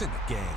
points in the game.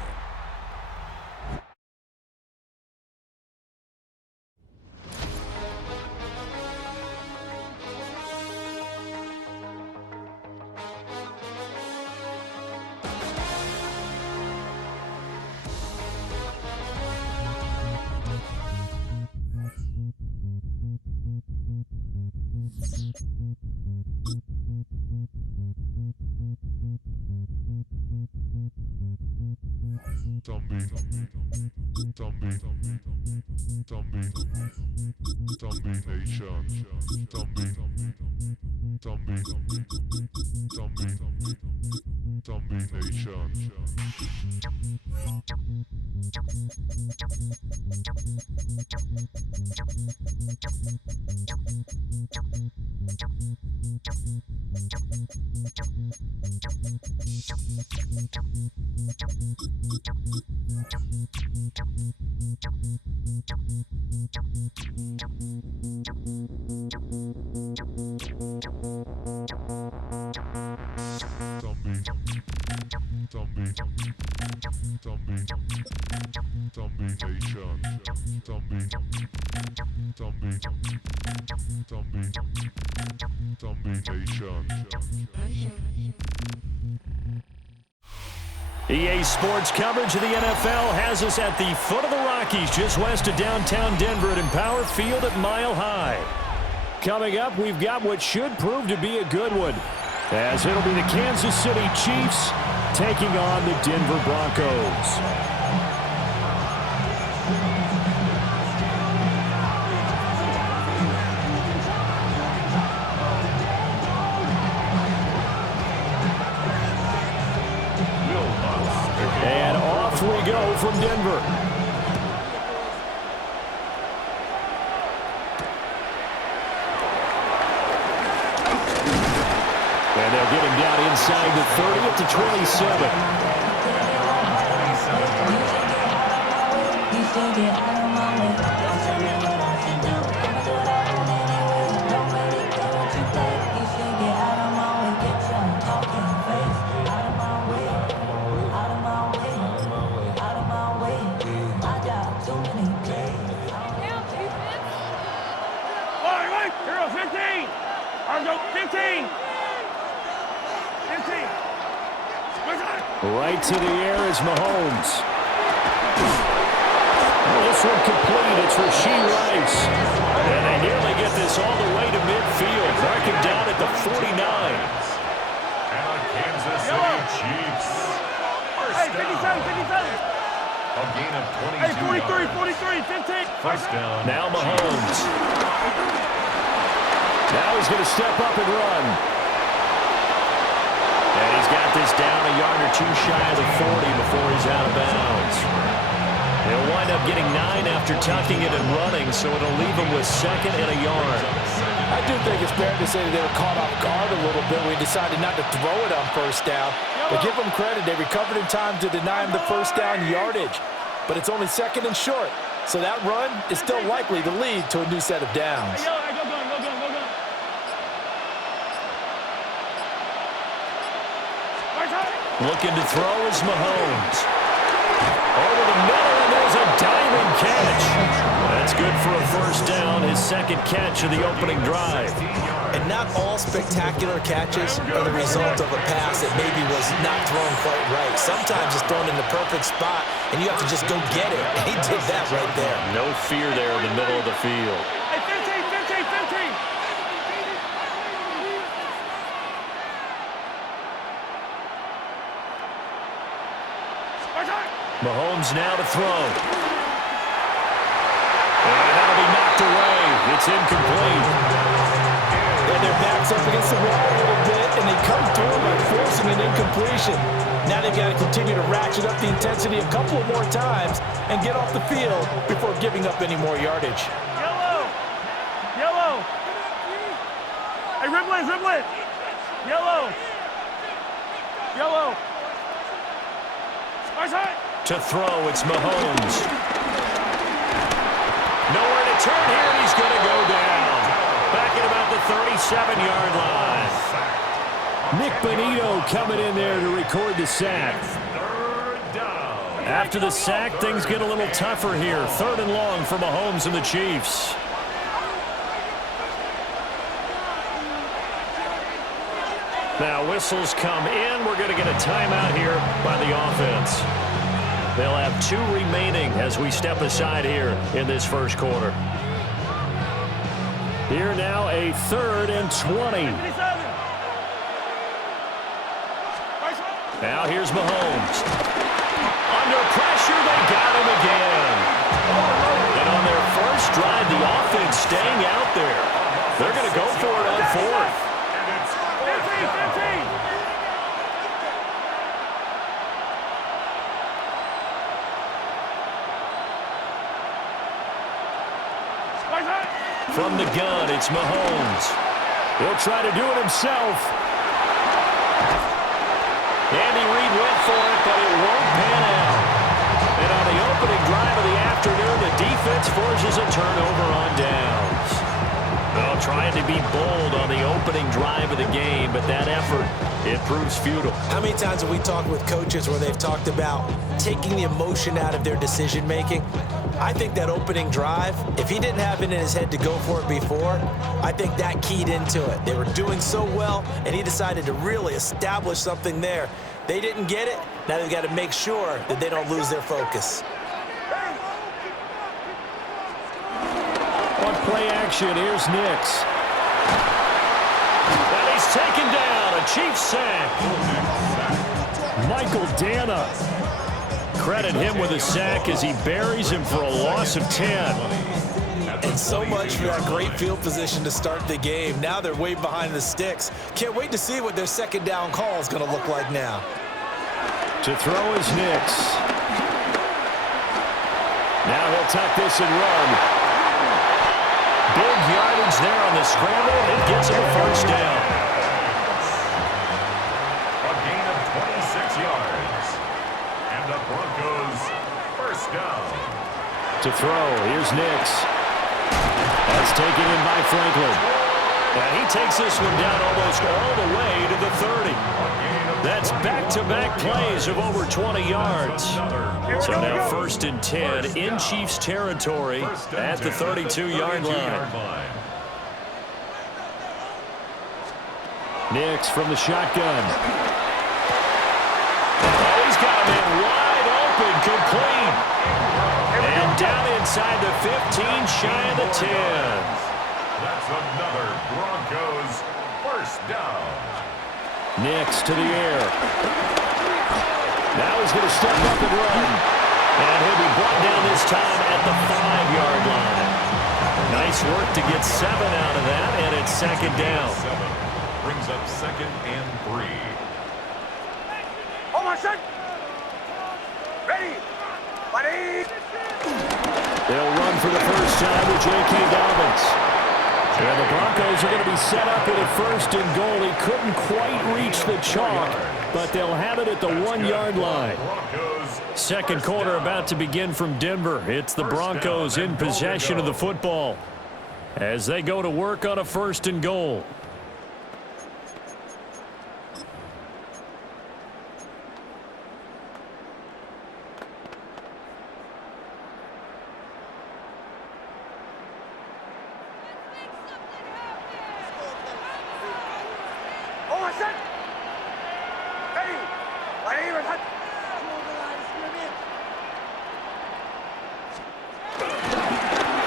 EA Sports coverage of the NFL has us at the foot of the Rockies, just west of downtown Denver at Empower Field at Mile High. Coming up, we've got what should prove to be a good one, as it'll be the Kansas City Chiefs taking on the Denver Broncos. And off we go from Denver. And they'll get him down inside the 30 at the 27. Right to the air is Mahomes. This one complete. It's Rashee Rice. And they nearly get this all the way to midfield. Mark him down at the 49. And the Kansas City Chiefs. First down. 57. A gain of 22 43, 15. First down. Now Mahomes. Now he's going to step up and run. And he's got this down a yard or two shy of the 40 before he's out of bounds. He'll wind up getting 9 after tucking it and running, so it'll leave him with 2nd and a yard. I do think it's fair to say that they were caught off guard a little bit. We decided not to throw it on first down. But give them credit. They recovered in time to deny him the first down yardage. But it's only 2nd and short. So that run is still likely to lead to a new set of downs. Looking to throw is Mahomes. Over the middle, and there's a diving catch. That's good for a first down, his 2nd catch of the opening drive. And not all spectacular catches are the result of a pass that maybe was not thrown quite right. Sometimes it's thrown in the perfect spot, and you have to just go get it. And he did that right there. No fear there in the middle of the field. Hey, 15. Mahomes now to throw. And that'll be knocked away. It's incomplete. And their back's up against the wall a little bit, and they come through by forcing an incompletion. Now they've got to continue to ratchet up the intensity a couple of more times and get off the field before giving up any more yardage. Yellow. Hey, Riblin. Yellow. To throw, it's Mahomes. Nowhere to turn here, and he's going to go down. Back at about the 37-yard line. Nick Bonito coming in there to record the sack. 3rd After the sack, things get a little tougher here. 3rd and long for Mahomes and the Chiefs. Now whistles come in. We're going to get a timeout here by the offense. They'll have 2 remaining as we step aside here in this first quarter. Here now a 3rd and 20. Now here's Mahomes. Under pressure, they got him again. And on their first drive, the offense staying out there. They're going to go for it on 4th. 15. From the gun, it's Mahomes. He'll try to do it himself. Andy Reid went for it, but it won't pan out. And on the opening drive of the afternoon, the defense forces a turnover on downs. Well, trying to be bold on the opening drive of the game, but that effort, it proves futile. How many times have we talked with coaches where they've talked about taking the emotion out of their decision-making? I think that opening drive, if he didn't have it in his head to go for it before, I think that keyed into it. They were doing so well, and he decided to really establish something there. They didn't get it. Now they've got to make sure that they don't lose their focus. On play action, here's Nix. And he's taken down. A Chiefs sack. Michael Dana. Credit him with a sack as he buries him for a loss of 10. And so much for that great field position to start the game. Now they're way behind the sticks. Can't wait to see what their second down call is going to look like now. To throw is Nix. Now he'll tuck this and run. Big yardage there on the scramble. It gets him a first down. A gain of 26 yards. And the Broncos first down. To throw, here's Nix. That's taken in by Franklin. And he takes this one down almost all the way to the 30. That's back-to-back plays of over 20 yards. So now 1st and 10 in Chiefs territory at the 32-yard line. Nix from the shotgun. Oh, he's got a man wide open, complete. And down inside the 15, shy of the 10. That's another Broncos first down. Nix to the air. Now he's going to step up and run. And he'll be brought down this time at the 5-yard line. Nice work to get 7 out of that, and it's 2nd down. 7 brings up 2nd and 3. Hold on, set. Ready. Buddy. They'll run for the first time with J.K. Dobbins. And the Broncos are going to be set up with a 1st and goal. He couldn't quite reach the chalk, but they'll have it at the 1-yard line. Second quarter about to begin from Denver. It's the Broncos in possession of the football as they go to work on a 1st and goal.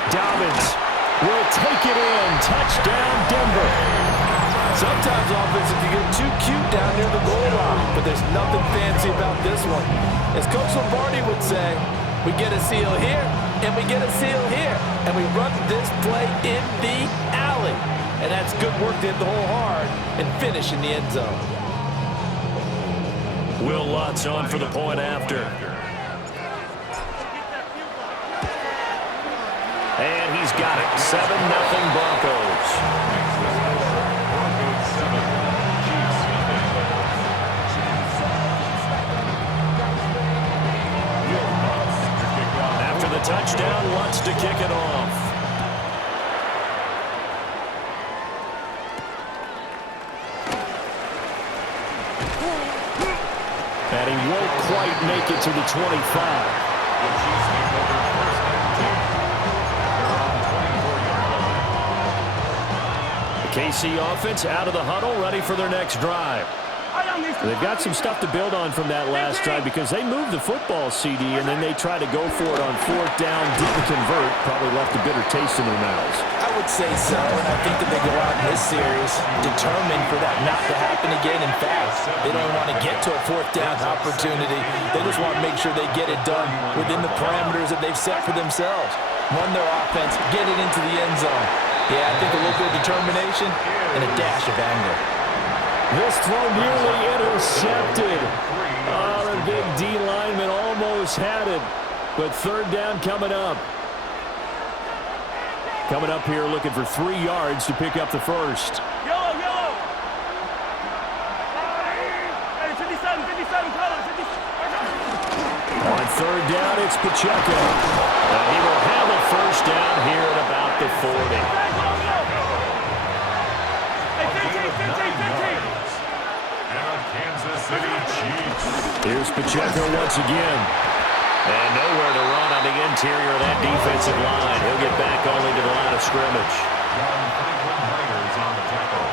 Dobbins will take it in. Touchdown, Denver. Sometimes offenses can get too cute down near the goal line, but there's nothing fancy about this one. As Coach Lombardi would say, we get a seal here, and we get a seal here, and we run this play in the alley. And that's good work to hit the hole hard and finish in the end zone. Will Lutz on for the point after. And he's got it. 7-0 Broncos. Broncos 7, Chiefs nothing. After the touchdown, Lutz to kick it off. And and he won't quite make it to the 25. The Chiefs take over first and 10. They're on 24-yard line. The KC offense out of the huddle, ready for their next drive. They've got some stuff to build on from that last drive because they moved the football, CD, and then they tried to go for it on fourth down, didn't convert, probably left a bitter taste in their mouths. I would say so, and I think that they go out in this series determined for that not to happen again. In fact, they don't want to get to a fourth down opportunity. They just want to make sure they get it done within the parameters that they've set for themselves. Run their offense, get it into the end zone. Yeah, I think a little bit of determination and a dash of anger. This throw nearly intercepted. Oh, the big D lineman almost had it. But third down coming up. Coming up here looking for 3 yards to pick up the first. Yellow, yellow. Hey, 57, color, 57. On third down, it's Pacheco. And he will have a first down here at about the 40. Kansas City Chiefs. Here's Pacheco once again. And nowhere to run on the interior of that defensive line. He'll get back only to the line of scrimmage. John Franklin Myers on the tackle.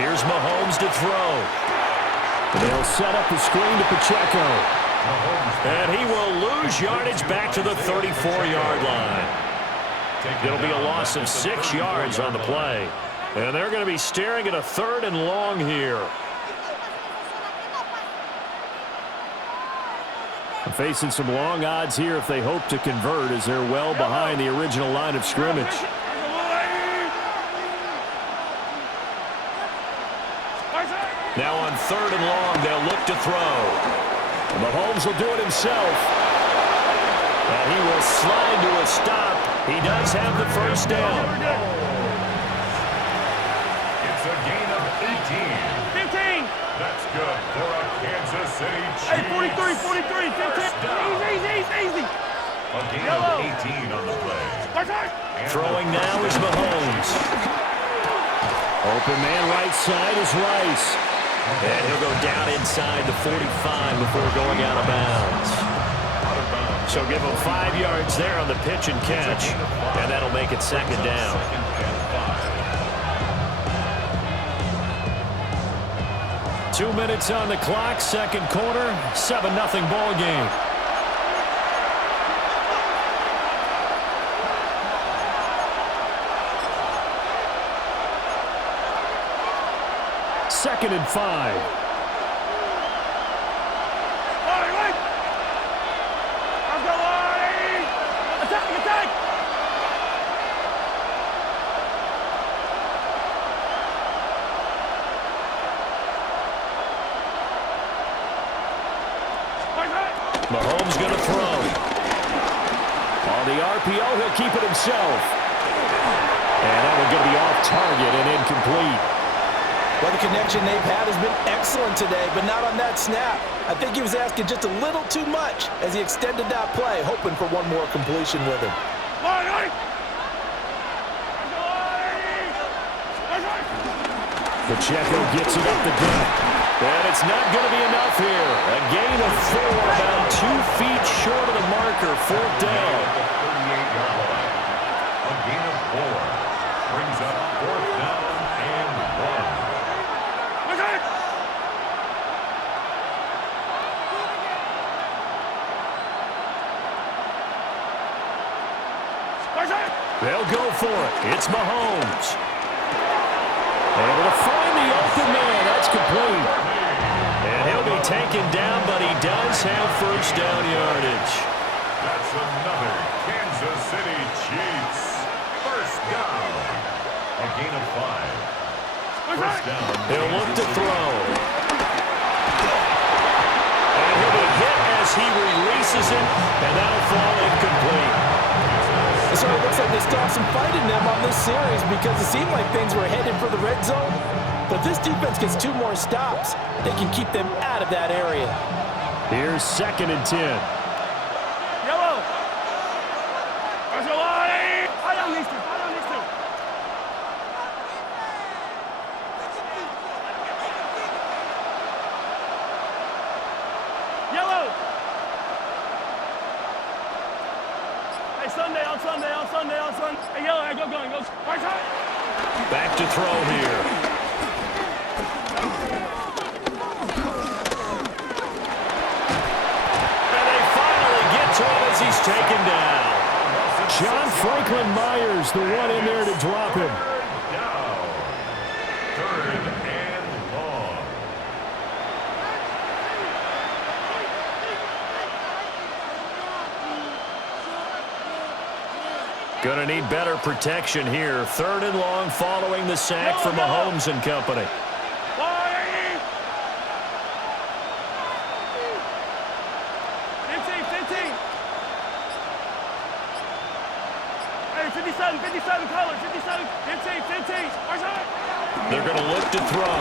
Here's Mahomes to throw. And they'll set up the screen to Pacheco. And he will lose yardage back to the 34-yard line. It'll be a loss of 6 yards on the play. And they're going to be staring at a third and long here. Facing some long odds here if they hope to convert as they're well behind the original line of scrimmage. Now on third and long, they'll look to throw. Mahomes will do it himself. And he will slide to a stop. He does have the first down. It's a gain of 18. 15. That's good for a Kansas City Chiefs. Hey, 43, 15. Easy. A gain of 18 on the play. Throwing now is Mahomes. Open man right side is Rice. And he'll go down inside the 45 before going out of bounds. So give him 5 yards there on the pitch and catch. And that'll make it second down. 2 minutes on the clock, second quarter, 7-0 ball game. Second and 5. Mahomes going to throw. On the RPO, he'll keep it himself. And that one going to be off target and incomplete. Well, the connection they've had has been excellent today, but not on that snap. I think he was asking just a little too much as he extended that play, hoping for one more completion with him. Pacheco gets it up the gut. And it's not going to be enough here. A gain of 4, about 2 feet short of the marker, fourth down. 38-yard line. A gain of 4 brings up fourth down and 1. They'll go for it. It's Mahomes. Able to find the open man. That's complete. And he'll be taken down, but he does have first down yardage. That's another Kansas City Chiefs first down. A gain of 5. First down. He'll look to throw. And he'll be hit as he releases it, and that'll fall incomplete. So it looks like they still have some fight in them on this series because it seemed like things were headed for the red zone. But if this defense gets 2 more stops, they can keep them out of that area. Here's second and 10. Yellow. I don't need to. Hey, yellow, hey, go. Right side. Back to throw here. And they finally get to him as he's taken down. John Franklin Myers, the one in there to drop him. Down. Third and long. Gonna need better protection here. Third and long following the sack from Mahomes and company. 57 colors, 57, 15. Right side. They're going to look to throw.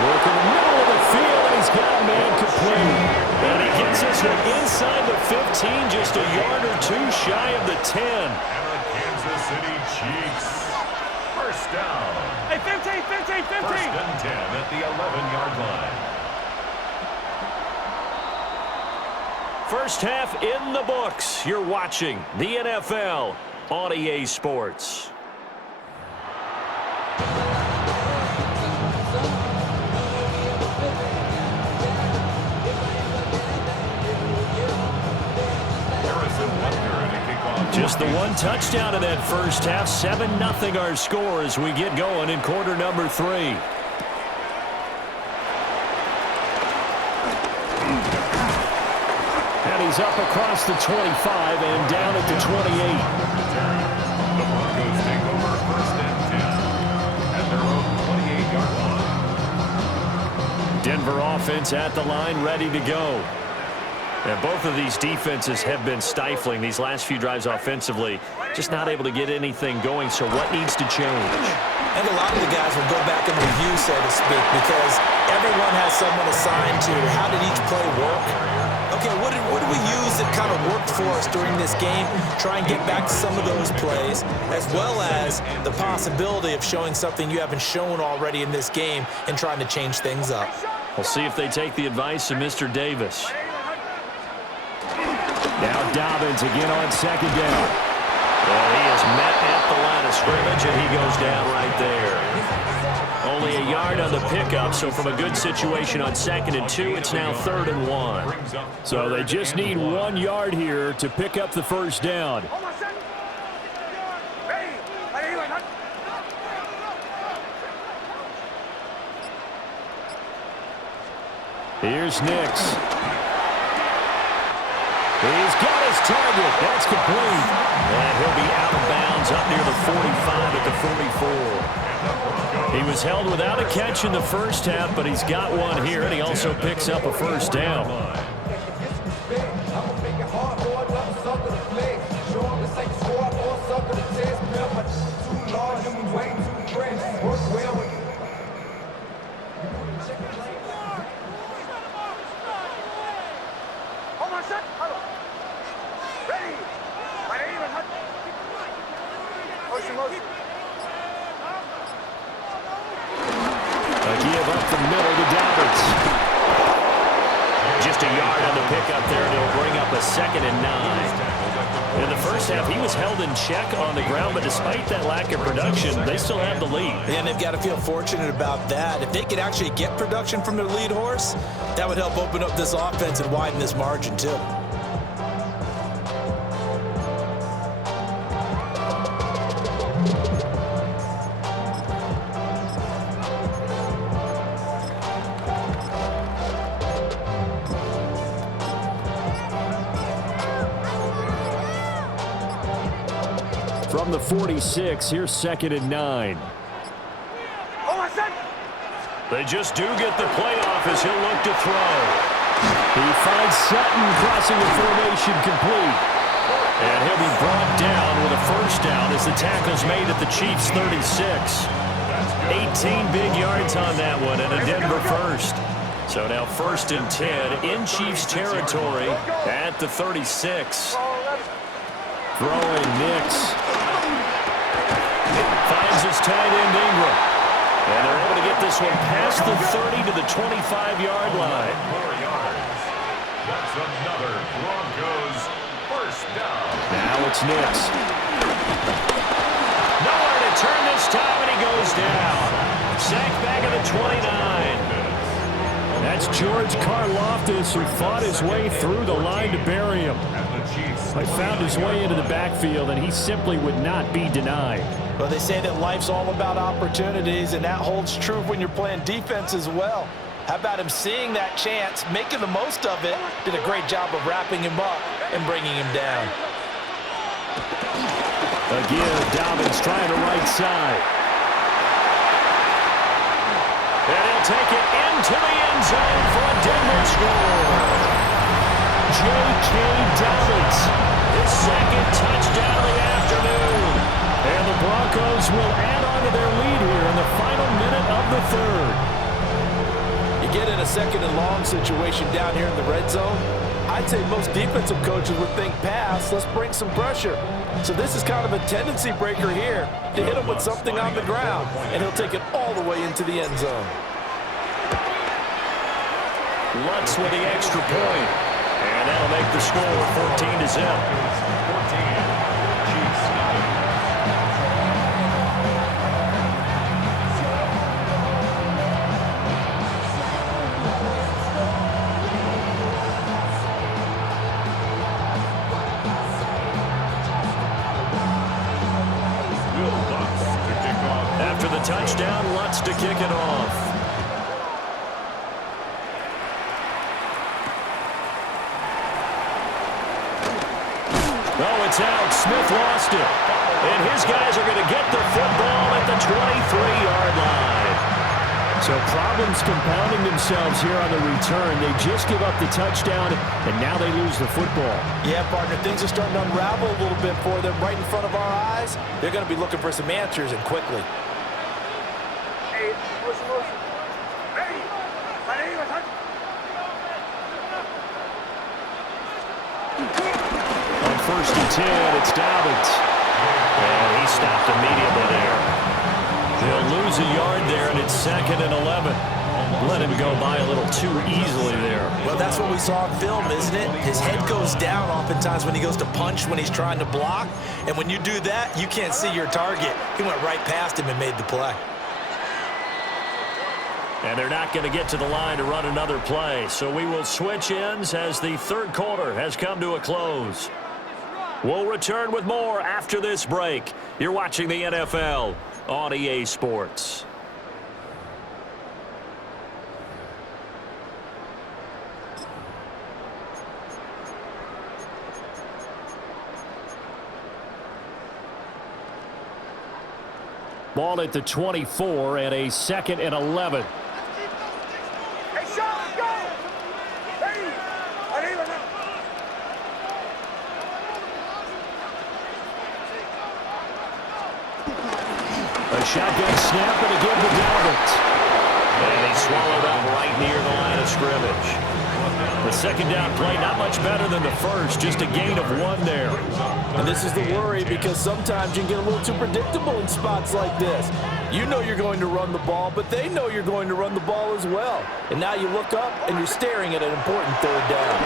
Work in the middle of the field, and he's got a man complete. And he gets this one inside the 15, just a yard or two shy of the 10. And the Kansas City Chiefs. First down. Hey, 15. First and 10 at the 11-yard line. First half in the books. You're watching the NFL on EA Sports. Just the one touchdown in that first half. 7-0 our score as we get going in quarter number 3. And he's up across the 25 and down at the 28. The Broncos take over first and 10 at their own 28-yard line. Denver offense at the line, ready to go. And both of these defenses have been stifling these last few drives offensively. Just not able to get anything going, so what needs to change? And a lot of the guys will go back and review, so to speak, because everyone has someone assigned to how did each play work. Okay, what did we use that kind of worked for us during this game? Try and get back to some of those plays, as well as the possibility of showing something you haven't shown already in this game and trying to change things up. We'll see if they take the advice of Mr. Davis. Now Dobbins again on second down. Well, he is met at the line of scrimmage, and he goes down right there. Only a yard on the pickup, so from a good situation on 2nd and 2, it's now 3rd and 1. So they just need 1 yard here to pick up the first down. Here's Nix. He's got his target. That's complete. And he'll be out of bounds up near the 45 at the 44. He was held without a catch in the first half, but he's got one here, and he also picks up a first down. Just a yard on the pickup there, and it'll bring up a 2nd and 9. In the first half, he was held in check on the ground, but despite that lack of production, they still have the lead. And they've got to feel fortunate about that. If they could actually get production from their lead horse, that would help open up this offense and widen this margin, too. From the 46, here's 2nd and 9. They just do get the playoff as he'll look to throw. He finds Sutton crossing the formation complete. And he'll be brought down with a first down as the tackle's made at the Chiefs' 36. 18 big yards on that one and a Denver first. So now 1st and 10 in Chiefs territory at the 36. Throwing Nix. Finds his tight end Ingram. And they're able to get this one past the 30 to the 25-yard line. 4 yards. That's another Broncos first First down. Now it's Nix. Nowhere to turn this time, and he goes down. Sacked back at the 29. That's George Karlaftis, who fought his way through the line to bury him. He found his way into the backfield, and he simply would not be denied. Well, they say that life's all about opportunities, and that holds true when you're playing defense as well. How about him seeing that chance, making the most of it, did a great job of wrapping him up and bringing him down. Again, Dobbins trying the right side. And he'll take it into the end zone for a Denver score. J.K. Dobbins, his second touchdown of the afternoon. And the Broncos will add on to their lead here in the final minute of the third. You get in a second and long situation down here in the red zone, I'd say most defensive coaches would think pass, let's bring some pressure. So this is kind of a tendency breaker here to hit him with something on the ground, and he'll take it all the way into the end zone. Lutz with the extra point. And that'll make the score 14-0. 14. Chiefs. After the touchdown, Lutz to kick it off. Oh, it's out. Smith lost it. And his guys are going to get the football at the 23-yard line. So problems compounding themselves here on the return. They just give up the touchdown, and now they lose the football. Yeah, partner, things are starting to unravel a little bit for them right in front of our eyes. They're going to be looking for some answers, and quickly. Hey, motion. Ready. On 1st and 10, it's Dobbins. And he stopped immediately there. They'll lose a yard there, and it's 2nd and 11. Let him go by a little too easily there. Well, that's what we saw in film, isn't it? His head goes down oftentimes when he goes to punch, when he's trying to block. And when you do that, you can't see your target. He went right past him and made the play. And they're not going to get to the line to run another play. So we will switch ends as the third quarter has come to a close. We'll return with more after this break. You're watching the NFL on EA Sports. Ball at the 24 and a 2nd and 11. Hey, Sean, let's go. Ready. A shotgun snap and again to Dobbins. And he swallowed up right near the line of scrimmage. The second down play, not much better than the first, just a gain of 1 there. And this is the worry, because sometimes you can get a little too predictable in spots like this. You know you're going to run the ball, but they know you're going to run the ball as well. And now you look up and you're staring at an important third down.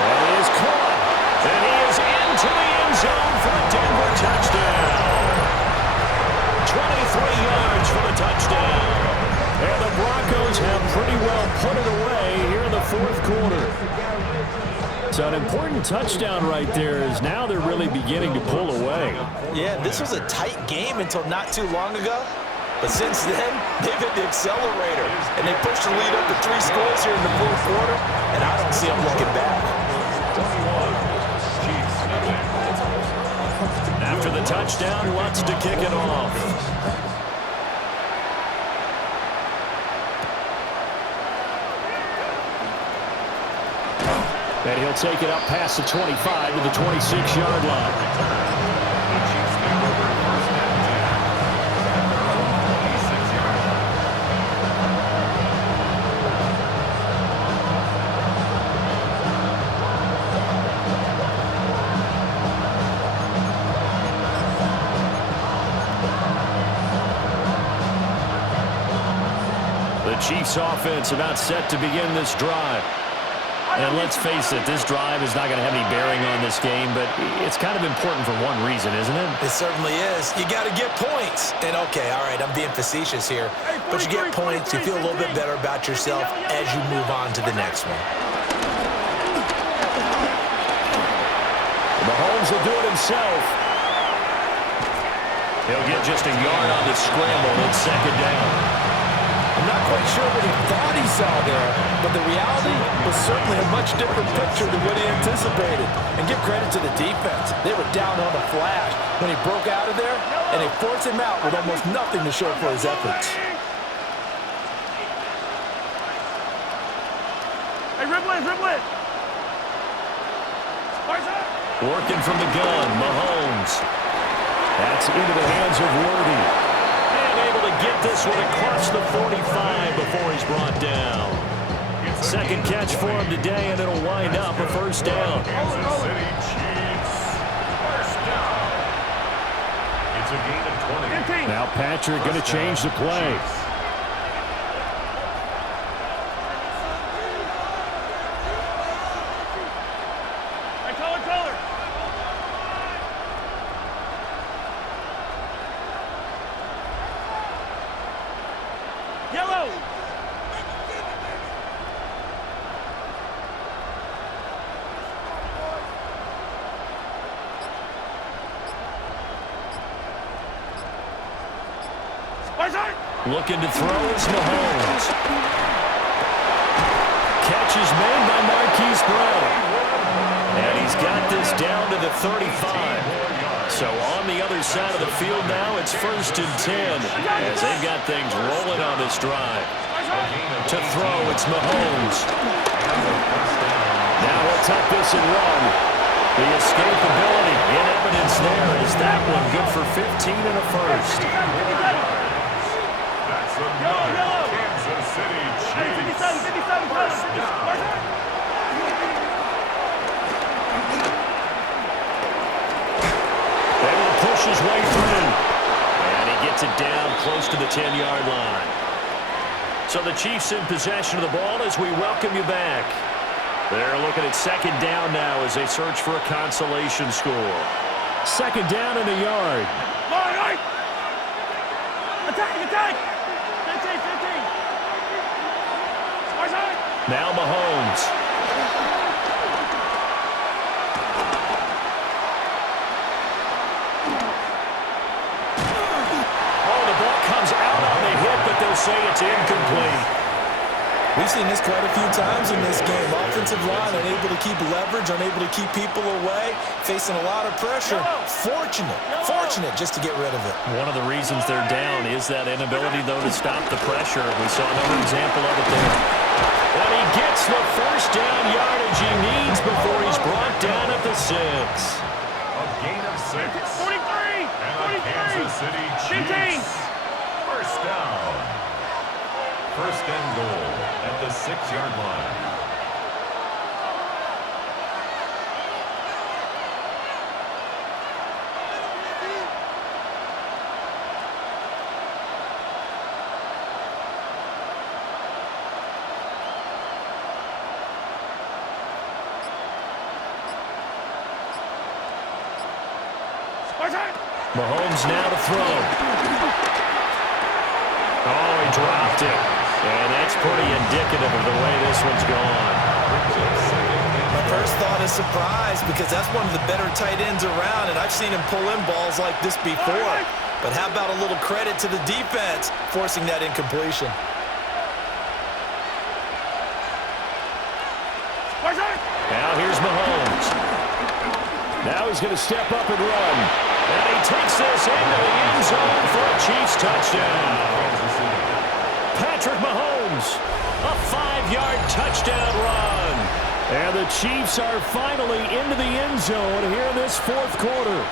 And he is caught. And he is into the end zone for a Denver touchdown. 23 yards for the touchdown. And the Broncos have pretty well put it away here in the fourth quarter. So an important touchdown right there is now they're really beginning to pull away. Yeah, this was a tight game until not too long ago. But since then, they've hit the accelerator. And they pushed the lead up to 3 scores here in the fourth quarter. And I don't see them looking back. After the touchdown, Lutz to kick it off. And he'll take it up past the 25 to the 26-yard line. The Chiefs offense about set to begin this drive. And let's face it, this drive is not going to have any bearing on this game, but it's kind of important for one reason, isn't it? It certainly is. You got to get points. And, okay, all right, I'm being facetious here. But you get points, you feel a little bit better about yourself as you move on to the next one. Mahomes will do it himself. He'll get just a yard on the scramble. It's second down. I'm not quite sure what he thought he saw there, but the reality was certainly a much different picture than what he anticipated. And give credit to the defense. They were down on a flash when he broke out of there, and they forced him out with almost nothing to show for his efforts. Hey, dribble it. Working from the gun, Mahomes. That's into the hands of Worthy. And able to get this one across the 45 before he's brought down. Second catch for him today, and it'll wind up a first down. Kansas City Chiefs. First down. It's a gain of 20. Now Patrick going to change the play. Color. Yellow. Looking to throw is Mahomes. Catch is made by Marquise Brown. And he's got this down to the 35. So on the other side of the field now, it's 1st and 10 as they've got things rolling on this drive. To throw, it's Mahomes. Now he'll tuck this and run. The escapability in evidence there is that one good for 15 and a first. That's another Kansas City Chiefs. 57. Able to push his way through. And he gets it down close to the 10-yard line. So the Chiefs in possession of the ball as we welcome you back. They're looking at second down now as they search for a consolation score. Second down and a yard. Attack! 15. Now Mahomes. Oh, the ball comes out on the hit, but they'll say it's incomplete. We've seen this quite a few times in this game. Offensive line unable to keep leverage, unable to keep people away, facing a lot of pressure. Fortunate just to get rid of it. One of the reasons they're down is that inability, though, to stop the pressure. We saw another example of it there. And he gets the first down yardage he needs before he's brought down at the 6. A gain of 6. 43. And a Kansas City Chiefs. First down. First and goal at the 6-yard line. Mahomes now to throw. Oh, he dropped it. And that's pretty indicative of the way this one's gone. My first thought is surprise because that's one of the better tight ends around, and I've seen him pull in balls like this before. But how about a little credit to the defense forcing that incompletion? Now here's Mahomes. Now he's going to step up and run. And he takes this into the end zone for a Chiefs touchdown. Patrick Mahomes, a 5-yard touchdown run. And the Chiefs are finally into the end zone here in this fourth quarter.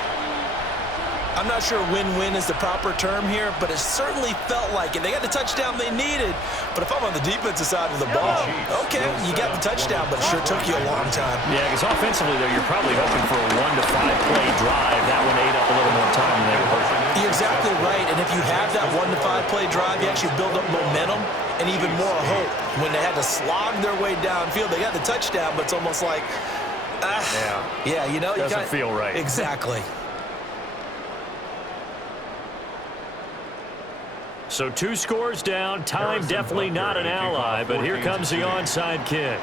I'm not sure win-win is the proper term here, but it certainly felt like it. They got the touchdown they needed, but if I'm on the defensive side of the ball, okay, you got the touchdown, but it sure took you a long time. Yeah, because offensively, though, you're probably hoping for a 1 to 5 play drive. That one ate up a little more time than they were hoping. You're exactly right, and if if you have that 1 to 5 play drive, you actually build up momentum and even more hope. When they had to slog their way downfield, they got the touchdown, but it's almost like, yeah, you know, doesn't feel right. Exactly. So 2 scores down. Time definitely not an ally, but here comes the onside kick.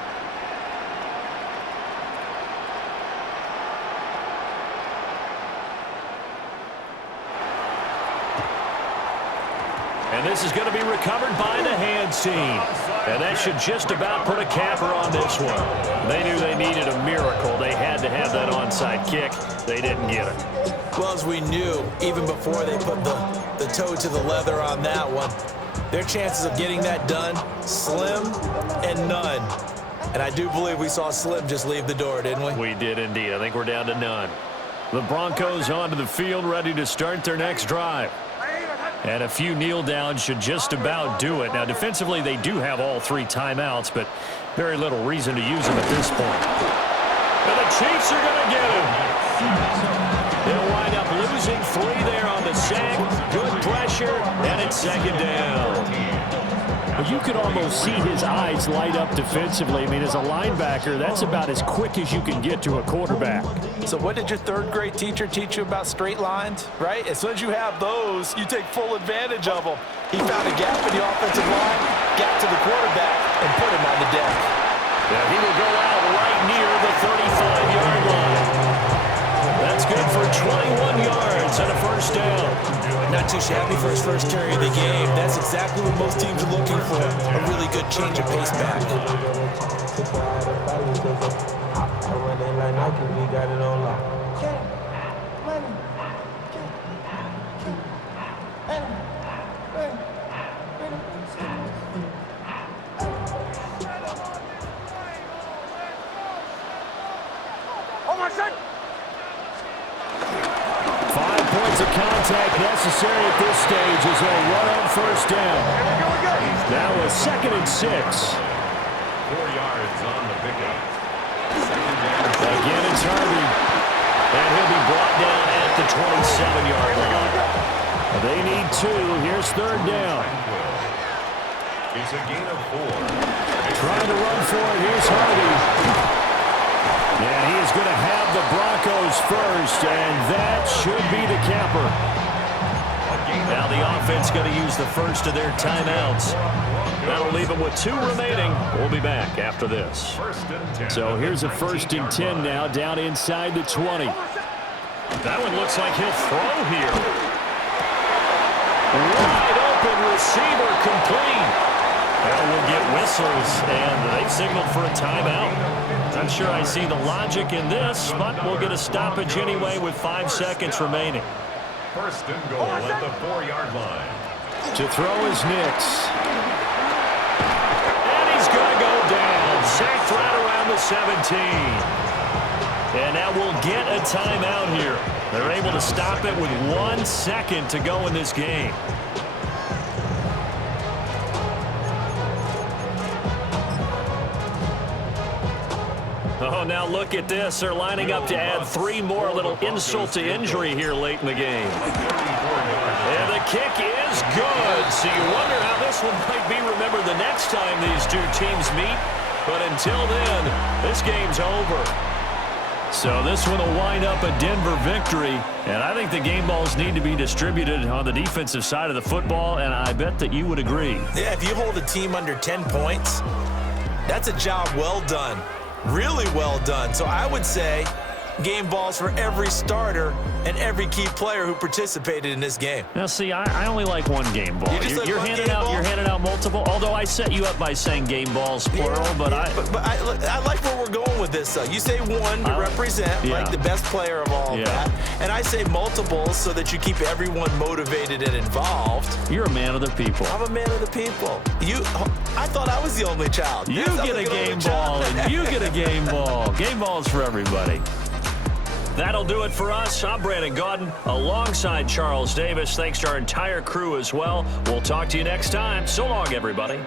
And this is going to be recovered by the hands team. And that should just about put a capper on this one. They knew they needed a miracle. They had to have that onside kick. They didn't get it. Well, as we knew, even before they put the toe to the leather on that one, their chances of getting that done, slim and none. And I do believe we saw Slim just leave the door, didn't we? We did indeed. I think we're down to none. The Broncos onto the field, ready to start their next drive. And a few kneel downs should just about do it. Now, defensively, they do have all 3 timeouts, but very little reason to use them at this point. And the Chiefs are going to get him. They'll wind up losing 3 there on the sack. Good pressure, and it's 2nd down. You could almost see his eyes light up defensively. I mean, as a linebacker, that's about as quick as you can get to a quarterback. So what did your 3rd grade teacher teach you about straight lines, right? As soon as you have those, you take full advantage of them. He found a gap in the offensive line, got to the quarterback, and put him on the deck. Yeah, he will go out right near the 35-yard line. That's good for 21 yards and a 1st down. Not too shabby for his first carry of the game. That's exactly what most teams are looking for, a really good change of pace back. Oh, my son! 5 points of contact necessary at this stage as they'll run on 1st down. Now a 2nd and 6. 4 yards on the pickup. 2nd down. Again, it's Harvey. And he'll be brought down at the 27-yard line. They need 2. Here's 3rd down. It's a gain of 4. Trying to run for it. Here's Harvey. And he is going to have the Broncos first, and that should be the capper. Now the offense going to use the first of their timeouts. That'll leave them with 2 remaining. We'll be back after this. So here's a 1st and 10 now, down inside the 20. That one looks like he'll throw here. Wide open receiver complete. And we'll get whistles, and they've signaled for a timeout. I'm sure I see the logic in this, but we'll get a stoppage anyway with 5 seconds remaining. 1st and goal at the 4-yard line. To throw is Nix. And he's going to go down. Sacked right around the 17. And now we'll get a timeout here. They're able to stop it with 1 second to go in this game. Oh, now look at this. They're lining up to add 3 more, a little insult to injury here late in the game. And the kick is good. So you wonder how this one might be remembered the next time these 2 teams meet. But until then, this game's over. So this one will wind up a Denver victory. And I think the game balls need to be distributed on the defensive side of the football, and I bet that you would agree. Yeah, if you hold a team under 10 points, that's a job well done. Really well done. So I would say game balls for every starter and every key player who participated in this game. Now, see, I only like 1 game ball. You're handing out multiple. Although I set you up by saying game balls plural, yeah, but I like where we're going with this. You say 1 to represent like the best player of all that, and I say multiples so that you keep everyone motivated and involved. You're a man of the people. I'm a man of the people. I thought I was the only child. You get a game ball, and you get a game ball. Game balls for everybody. That'll do it for us. I'm Brandon Gaudin alongside Charles Davis. Thanks to our entire crew as well. We'll talk to you next time. So long, everybody.